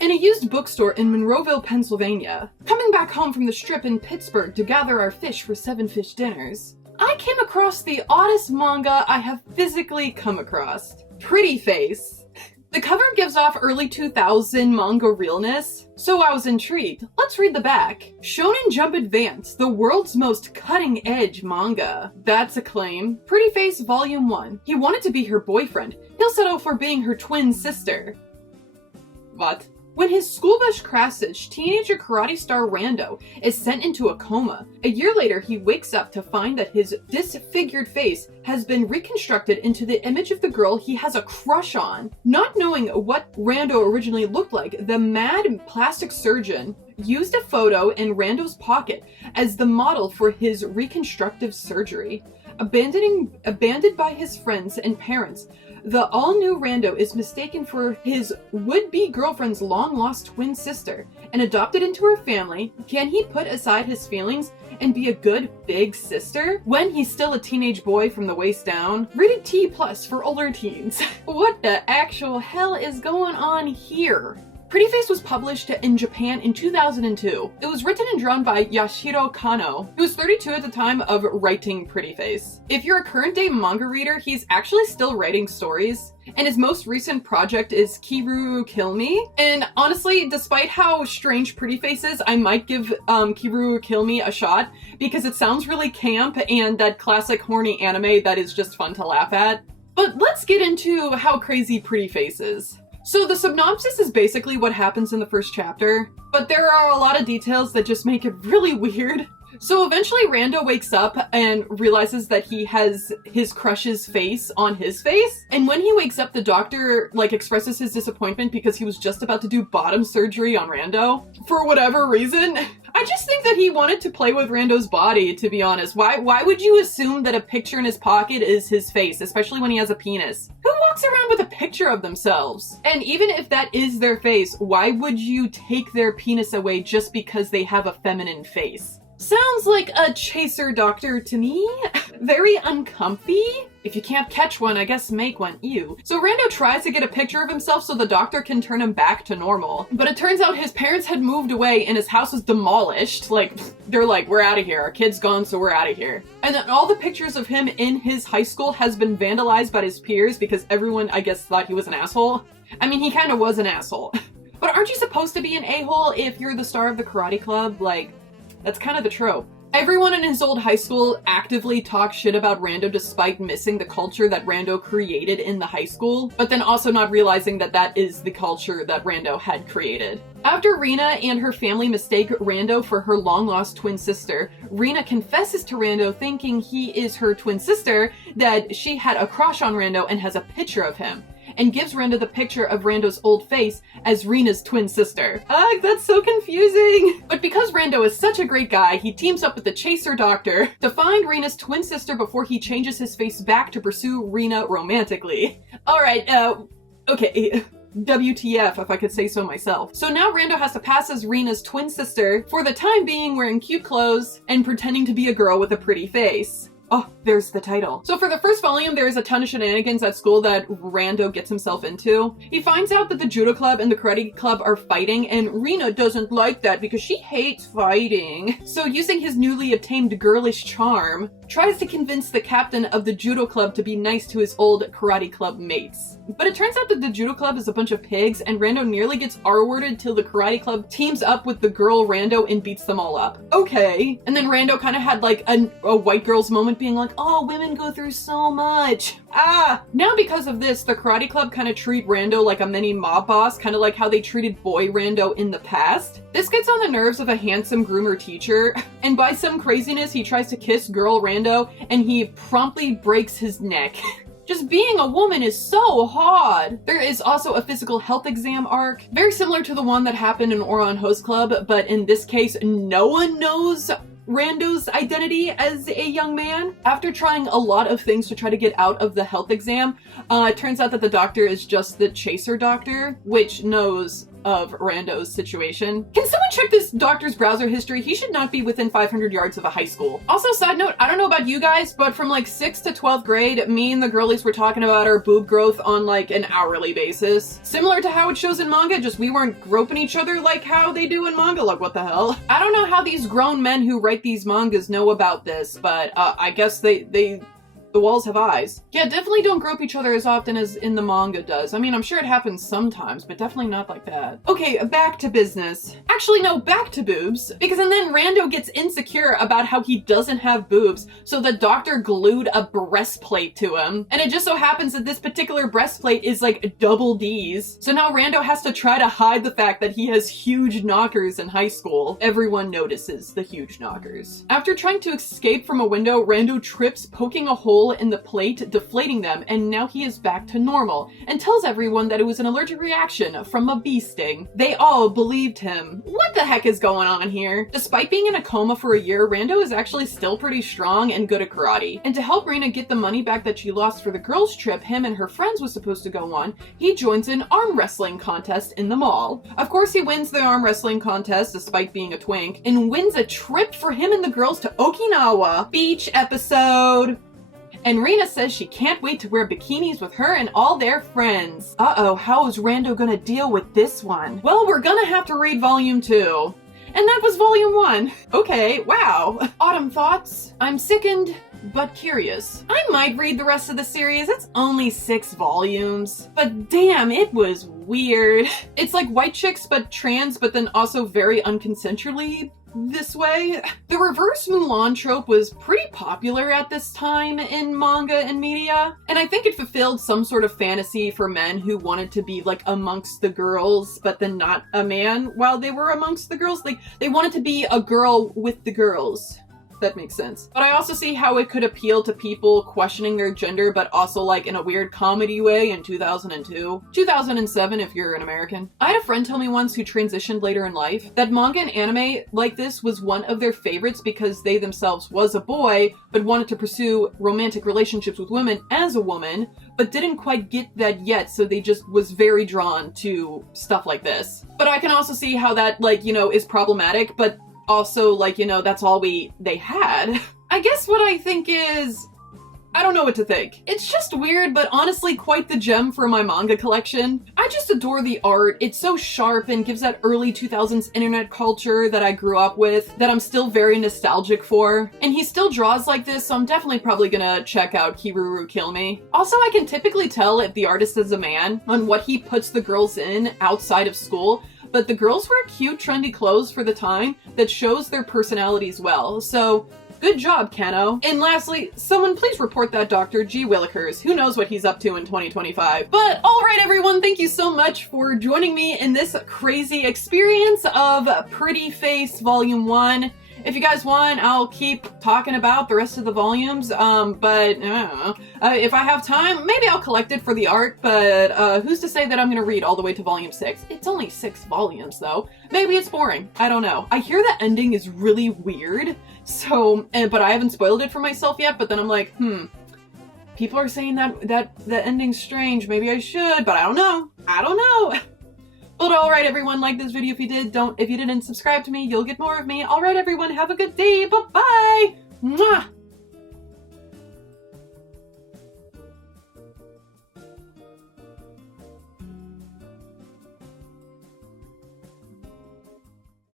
in a used bookstore in Monroeville, Pennsylvania. Coming back home from the strip in Pittsburgh to gather our fish for 7 fish dinners, I came across the oddest manga I have physically come across. Pretty Face. The cover gives off early 2000 manga realness, so I was intrigued. Let's read the back. Shonen Jump Advance, the world's most cutting-edge manga. That's a claim. Pretty Face Volume 1. He wanted to be her boyfriend. He'll settle for being her twin sister. What? When his school bus crashes, teenager karate star Rando is sent into a coma. A year later, he wakes up to find that his disfigured face has been reconstructed into the image of the girl he has a crush on. Not knowing what Rando originally looked like, the mad plastic surgeon used a photo in Rando's pocket as the model for his reconstructive surgery. Abandoned by his friends and parents, the all-new Rando is mistaken for his would-be girlfriend's long-lost twin sister and adopted into her family. Can he put aside his feelings and be a good big sister when he's still a teenage boy from the waist down? Rated T+ for older teens. What the actual hell is going on here? Pretty Face was published in Japan in 2002. It was written and drawn by Yashiro Kano, who was 32 at the time of writing Pretty Face. If you're a current day manga reader, he's actually still writing stories, and his most recent project is Kiru Kill Me. And honestly, despite how strange Pretty Face is, I might give Kiru Kill Me a shot, because it sounds really camp and that classic horny anime that is just fun to laugh at. But let's get into how crazy Pretty Face is. So the synopsis is basically what happens in the first chapter, but there are a lot of details that just make it really weird. So eventually Rando wakes up and realizes that he has his crush's face on his face. And when he wakes up, the doctor expresses his disappointment because he was just about to do bottom surgery on Rando. For whatever reason. I just think that he wanted to play with Rando's body, to be honest. Why would you assume that a picture in his pocket is his face, especially when he has a penis? Who walks around with a picture of themselves? And even if that is their face, why would you take their penis away just because they have a feminine face? Sounds like a chaser doctor to me. Very uncomfy. If you can't catch one, I guess make one. Ew. So Rando tries to get a picture of himself so the doctor can turn him back to normal. But it turns out his parents had moved away and his house was demolished. They're like, we're out of here. Our kid's gone, so we're out of here. And then all the pictures of him in his high school has been vandalized by his peers because everyone, I guess, thought he was an asshole. I mean, he kind of was an asshole. But aren't you supposed to be an a-hole if you're the star of the karate club? That's kind of the trope. Everyone in his old high school actively talks shit about Rando despite missing the culture that Rando created in the high school, but then also not realizing that that is the culture that Rando had created. After Rina and her family mistake Rando for her long-lost twin sister, Rina confesses to Rando, thinking he is her twin sister, that she had a crush on Rando and has a picture of him, and gives Rando the picture of Rando's old face as Rina's twin sister. Ugh, that's so confusing! But because Rando is such a great guy, he teams up with the chaser doctor to find Rina's twin sister before he changes his face back to pursue Rina romantically. Alright, okay. WTF, if I could say so myself. So now Rando has to pass as Rina's twin sister, for the time being wearing cute clothes and pretending to be a girl with a pretty face. Oh, there's the title. So for the first volume, there is a ton of shenanigans at school that Rando gets himself into. He finds out that the judo club and the karate club are fighting, and Rina doesn't like that because she hates fighting. So using his newly obtained girlish charm, tries to convince the captain of the judo club to be nice to his old karate club mates. But it turns out that the judo club is a bunch of pigs, and Rando nearly gets R-worded till the karate club teams up with the girl Rando and beats them all up. Okay. And then Rando kind of had a white girl's moment being like, oh, women go through so much. Now because of this, the karate club kind of treat Rando like a mini mob boss, kind of like how they treated boy Rando in the past. This gets on the nerves of a handsome groomer teacher, and by some craziness, he tries to kiss girl Rando, and he promptly breaks his neck. Just being a woman is so hard. There is also a physical health exam arc, very similar to the one that happened in Ouran Host Club, but in this case, no one knows Rando's identity as a young man. After trying a lot of things to try to get out of the health exam, it turns out that the doctor is just the chaser doctor, which knows of Rando's situation. Can someone check this doctor's browser history? He should not be within 500 yards of a high school. Also, side note, I don't know about you guys, but from like 6th to 12th grade, me and the girlies were talking about our boob growth on like an hourly basis. Similar to how it shows in manga, just we weren't groping each other like how they do in manga. Like, what the hell? I don't know how these grown men who write these mangas know about this, but I guess the walls have eyes. Yeah, definitely don't grope each other as often as in the manga does. I mean, I'm sure it happens sometimes, but definitely not like that. Okay, back to business. Actually, no, back to boobs. Because and then Rando gets insecure about how he doesn't have boobs, so the doctor glued a breastplate to him. And it just so happens that this particular breastplate is like double D's. So now Rando has to try to hide the fact that he has huge knockers in high school. Everyone notices the huge knockers. After trying to escape from a window, Rando trips, poking a hole in the plate, deflating them, and now he is back to normal, and tells everyone that it was an allergic reaction from a bee sting. They all believed him. What the heck is going on here? Despite being in a coma for a year, Rando is actually still pretty strong and good at karate. And to help Rina get the money back that she lost for the girls' trip him and her friends was supposed to go on, he joins an arm wrestling contest in the mall. Of course, he wins the arm wrestling contest despite being a twink, and wins a trip for him and the girls to Okinawa beach episode. And Rina says she can't wait to wear bikinis with her and all their friends. Uh-oh, how is Rando gonna deal with this one? Well, we're gonna have to read volume 2. And that was volume 1. Okay, wow. Autumn thoughts? I'm sickened, but curious. I might read the rest of the series. It's only 6 volumes. But damn, it was weird. It's like White Chicks, but trans, but then also very unconsensually this way. The reverse Mulan trope was pretty popular at this time in manga and media, and I think it fulfilled some sort of fantasy for men who wanted to be like amongst the girls, but then not a man while they were amongst the girls. Like, they wanted to be a girl with the girls. That makes sense. But I also see how it could appeal to people questioning their gender, but also like in a weird comedy way in 2002. 2007 if you're an American. I had a friend tell me once who transitioned later in life that manga and anime like this was one of their favorites because they themselves was a boy, but wanted to pursue romantic relationships with women as a woman, but didn't quite get that yet, so they just was very drawn to stuff like this. But I can also see how that, like, you know, is problematic, but also, like, you know, that's all they had. I guess what I think is, I don't know what to think. It's just weird, but honestly quite the gem for my manga collection. I just adore the art. It's so sharp and gives that early 2000s internet culture that I grew up with that I'm still very nostalgic for. And he still draws like this, so I'm definitely probably gonna check out Kiruru Kill Me. Also, I can typically tell if the artist is a man on what he puts the girls in outside of school, but the girls wear cute, trendy clothes for the time that shows their personalities well. So, good job, Kano. And lastly, someone please report that Dr. G. Willikers. Who knows what he's up to in 2025. But alright everyone, thank you so much for joining me in this crazy experience of Pretty Face Volume 1. If you guys want, I'll keep talking about the rest of the volumes, but I don't know. If I have time, maybe I'll collect it for the art, but who's to say that I'm gonna read all the way to volume 6? It's only 6 volumes, though. Maybe it's boring. I don't know. I hear the ending is really weird, so, but I haven't spoiled it for myself yet, but then I'm like, people are saying that the ending's strange, maybe I should, but I don't know. I don't know. But alright everyone, like this video if you did. If you didn't subscribe to me, you'll get more of me. Alright everyone, have a good day. Bye-bye! Mwah!